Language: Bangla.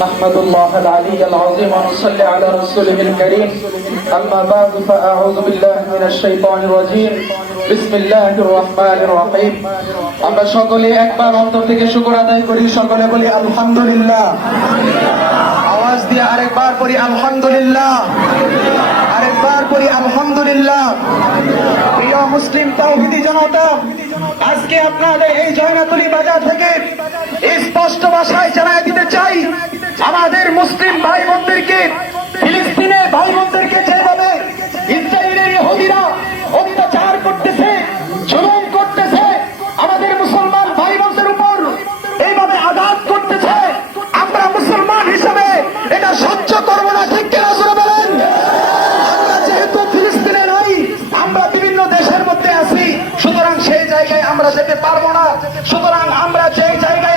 نحمد الله العلي العظيم ونصلي على رسوله الكريم أما بعد فأعوذ بالله من الشيطان الرجيم بسم الله الرحمن الرحيم আমরা সকলে একবার অন্তর থেকে শুকর আদায় করি সকলে বলি আলহামদুলিল্লাহ আওয়াজ দিয়ে আরেকবার পড়ি আলহামদুলিল্লাহ আরেকবার পড়ি আলহামদুলিল্লাহ প্রিয় মুসলিম তাওহীদি জনতা আজকে আপনাদের এই জয়নাতুলি বাজার থেকে স্পষ্ট ভাষায় জানাই দিতে চাই আমাদের মুসলিম ভাই বোনদেরকে ফিলিস্তিনের ভাই বোনদেরকে যেভাবে ইসরায়েলের ইহুদিরা অত্যাচার করতেছে জুলুম করতেছে আমাদের মুসলমান ভাই বোনদের উপর এইভাবে আঘাত করতেছে আমরা মুসলমান হিসেবে এটা সহ্য করব না ঠিক কিনা জোরে বলেন আমরা যেহেতু ফিলিস্তিনে নাই আমরা বিভিন্ন দেশের মধ্যে আছি সুতরাং সেই জায়গায় আমরা যেতে পারবো না সুতরাং আমরা যেই জায়গায়